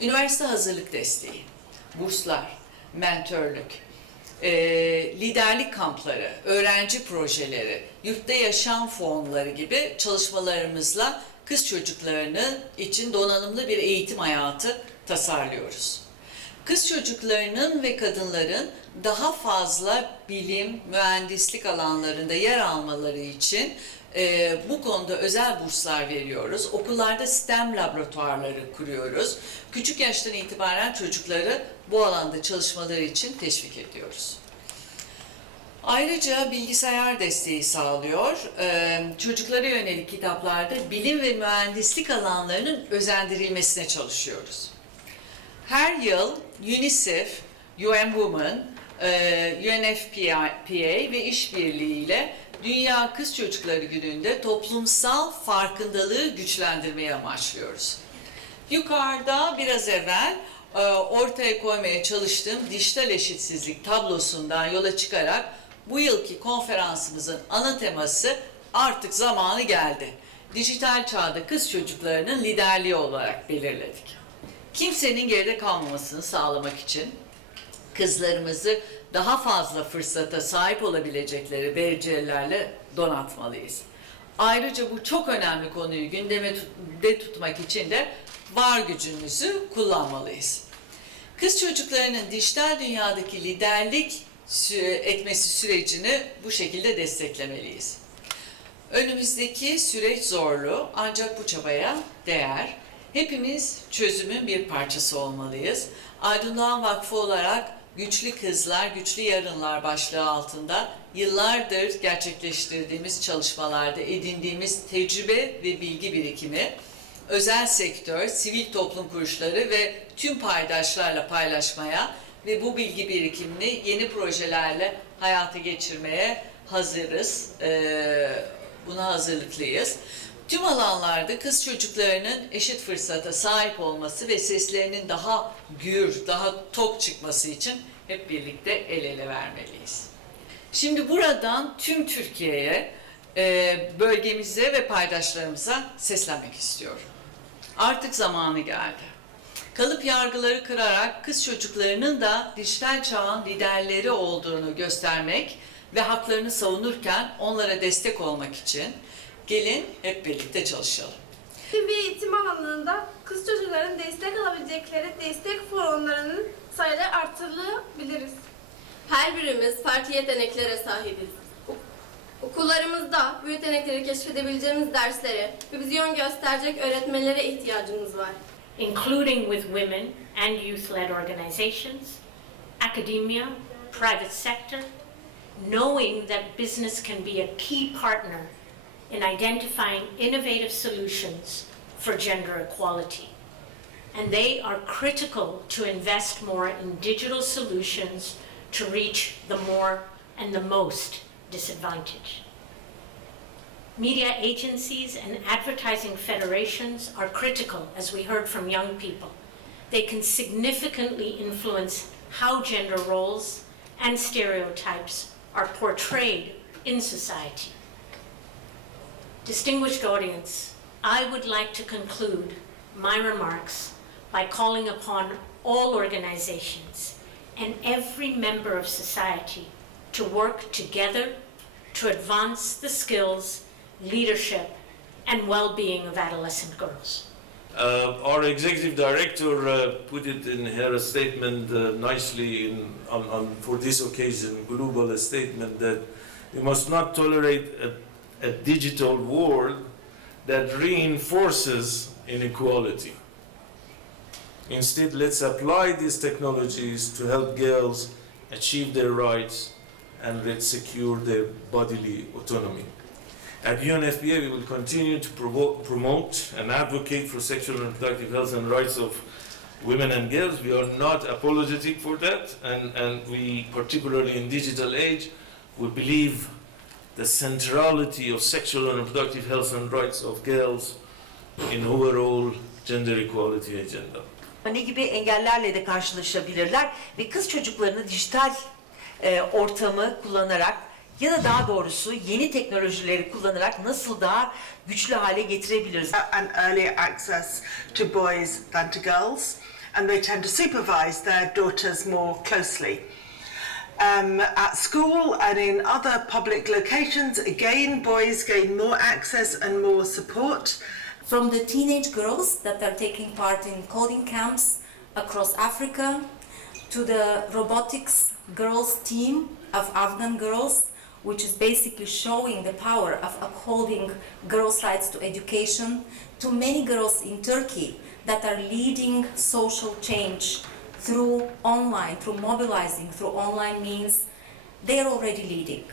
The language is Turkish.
Üniversite hazırlık desteği, burslar, mentörlük, e, liderlik kampları, öğrenci projeleri, yurtta yaşam fonları gibi çalışmalarımızla kız çocuklarının için donanımlı bir eğitim hayatı tasarlıyoruz. Kız çocuklarının ve kadınların daha fazla bilim, mühendislik alanlarında yer almaları için e, bu konuda özel burslar veriyoruz. Okullarda STEM laboratuvarları kuruyoruz. Küçük yaştan itibaren çocukları bu alanda çalışmaları için teşvik ediyoruz. Ayrıca bilgisayar desteği sağlıyor. Ee, çocuklara yönelik kitaplarda bilim ve mühendislik alanlarının özendirilmesine çalışıyoruz. Her yıl UNICEF, UN Women, e, UNFPA ve işbirliği ile Dünya Kız Çocukları Günü'nde toplumsal farkındalığı güçlendirmeyi amaçlıyoruz. Yukarıda biraz evvel e, ortaya koymaya çalıştığım dijital eşitsizlik tablosundan yola çıkarak bu yılki konferansımızın ana teması artık zamanı geldi. Dijital çağda kız çocuklarının liderliği olarak belirledik. Kimsenin geride kalmamasını sağlamak için kızlarımızı daha fazla fırsata sahip olabilecekleri becerilerle donatmalıyız. Ayrıca bu çok önemli konuyu gündeme de tutmak için de var gücümüzü kullanmalıyız. Kız çocuklarının dijital dünyadaki liderlik etmesi sürecini bu şekilde desteklemeliyiz. Önümüzdeki süreç zorlu ancak bu çabaya değer. Hepimiz çözümün bir parçası olmalıyız. Aydın Doğan Vakfı olarak Güçlü Kızlar, Güçlü Yarınlar başlığı altında yıllardır gerçekleştirdiğimiz çalışmalarda edindiğimiz tecrübe ve bilgi birikimi özel sektör, sivil toplum kuruluşları ve tüm paydaşlarla paylaşmaya ve bu bilgi birikimini yeni projelerle hayata geçirmeye hazırız. Buna hazırlıklıyız. Tüm alanlarda kız çocuklarının eşit fırsata sahip olması ve seslerinin daha gür, daha tok çıkması için hep birlikte el ele vermeliyiz. Şimdi buradan tüm Türkiye'ye, e, bölgemize ve paydaşlarımıza seslenmek istiyorum. Artık zamanı geldi. Kalıp yargıları kırarak kız çocuklarının da dijital çağın liderleri olduğunu göstermek ve haklarını savunurken onlara destek olmak için gelin hep birlikte çalışalım. Eğitim ve eğitim alanında kız çocukların destek alabilecekleri destek fonlarının sayıları artırılabiliriz. Her birimiz farklı yeteneklere sahibiz. Ok- Okullarımızda bu yetenekleri keşfedebileceğimiz derslere ve vizyon gösterecek öğretmenlere ihtiyacımız var. including with women and youth-led organizations, academia, private sector, knowing that business can be a key partner in identifying innovative solutions for gender equality. And they are critical to invest more in digital solutions to reach the more and the most disadvantaged. Media agencies and advertising federations are critical, as we heard from young people. They can significantly influence how gender roles and stereotypes are portrayed in society. Distinguished audience, I would like to conclude my remarks by calling upon all organizations and every member of society to work together to advance the skills, leadership, and well-being of adolescent girls. Uh, our executive director uh, put it in her statement uh, nicely in, on, on, for this occasion, global statement that we must not tolerate a, digital world that reinforces inequality. Instead, let's apply these technologies to help girls achieve their rights and let's secure their bodily autonomy. At UNFPA, we will continue to provo- promote and advocate for sexual and reproductive health and rights of women and girls. We are not apologetic for that, and, and we, particularly in digital age, we believe the centrality of sexual and reproductive health and rights of girls in overall gender equality agenda. ne gibi engellerle de karşılaşabilirler ve kız çocuklarını dijital e, ortamı kullanarak ya da daha doğrusu yeni teknolojileri kullanarak nasıl daha güçlü hale getirebiliriz? and earlier access to boys than to girls. and they tend to supervise their daughters more closely. Um, at school and in other public locations, again, boys gain more access and more support. from the teenage girls that are taking part in coding camps across Africa to the robotics girls team of Afghan girls, which is basically showing the power of upholding girls' rights to education, to many girls in Turkey that are leading social change through online, through mobilizing through online means. They are already leading.